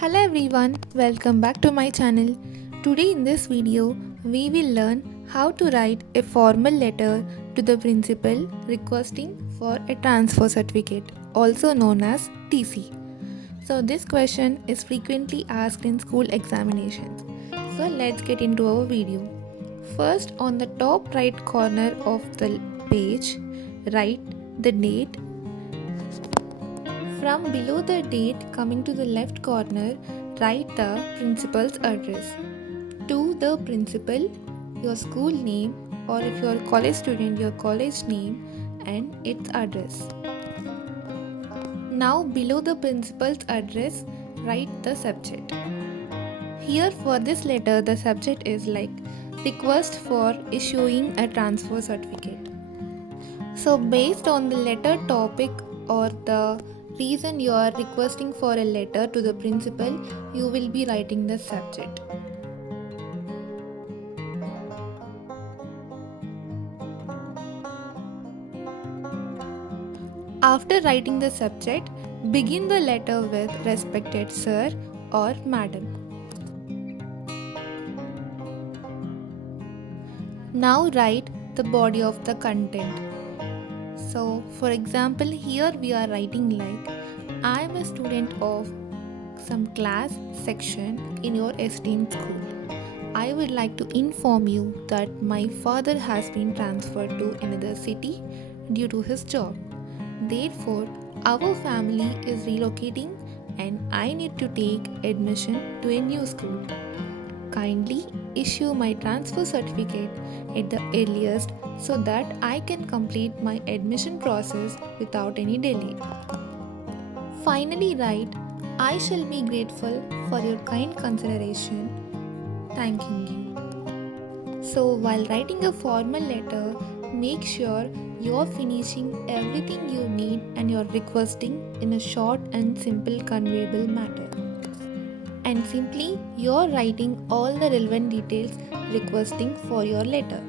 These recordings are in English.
Hello everyone, welcome back to my channel. Today in this video, we will learn how to write a formal letter to the principal requesting for a transfer certificate, also known as TC. So this question is frequently asked in school examinations. So let's get into our video. First, on the top right corner of the page, write the date. From below the date coming to the left corner, write the principal's address. To the principal, your school name, or if you are a college student, your college name and its address. Now below the principal's address, write the subject. Here for this letter, the subject is like request for issuing a transfer certificate. So, based on the letter topic or the reason you are requesting for a letter to the principal, you will be writing the subject. After writing the subject, begin the letter with respected sir or madam. Now write the body of the content. So, for example, here we are writing like I am a student of some class section in your esteemed school. I would like to inform you that my father has been transferred to another city due to his job. Therefore, our family is relocating and I need to take admission to a new school. Kindly issue my transfer certificate at the earliest so that I can complete my admission process without any delay. Finally, write I shall be grateful for your kind consideration, thanking you. So, while writing a formal letter, make sure you're finishing everything you need and you're requesting in a short and simple conveyable manner. And simply you're writing all the relevant details requesting for your letter.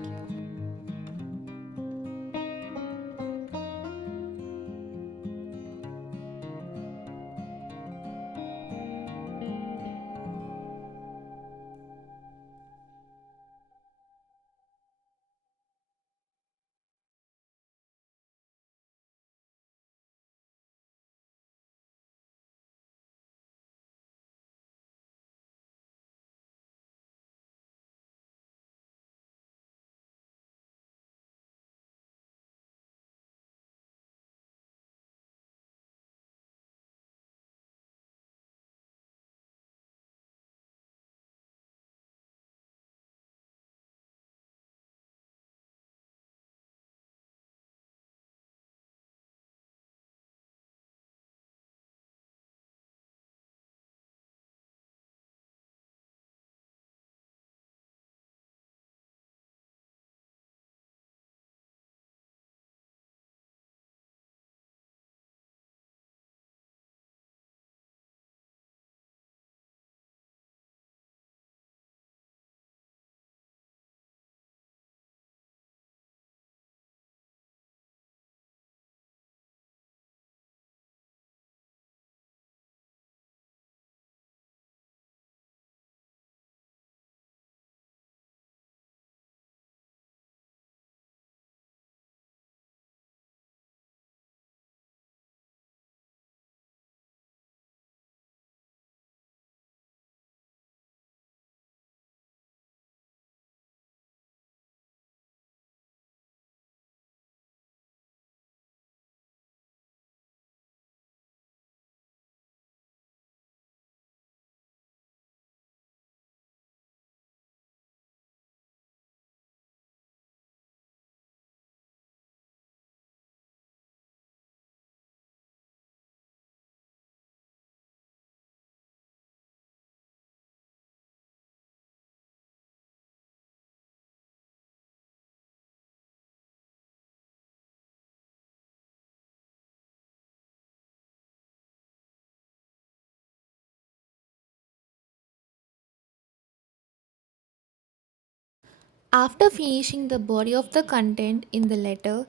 After finishing the body of the content in the letter,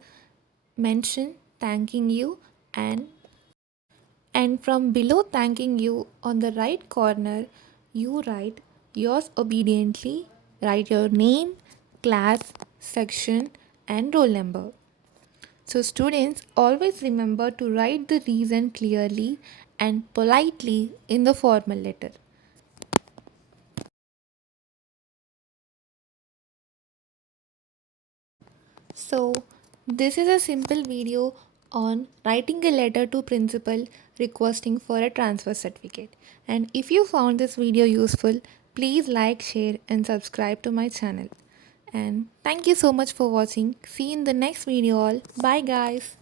mention thanking you and And from below thanking you on the right corner, you write yours obediently, write your name, class, section, and roll number. So, students always remember to write the reason clearly and politely in the formal letter. So, this is a simple video on writing a letter to principal requesting for a transfer certificate. And if you found this video useful, please like, share and subscribe to my channel. And thank you so much for watching. See you in the next video all. Bye guys.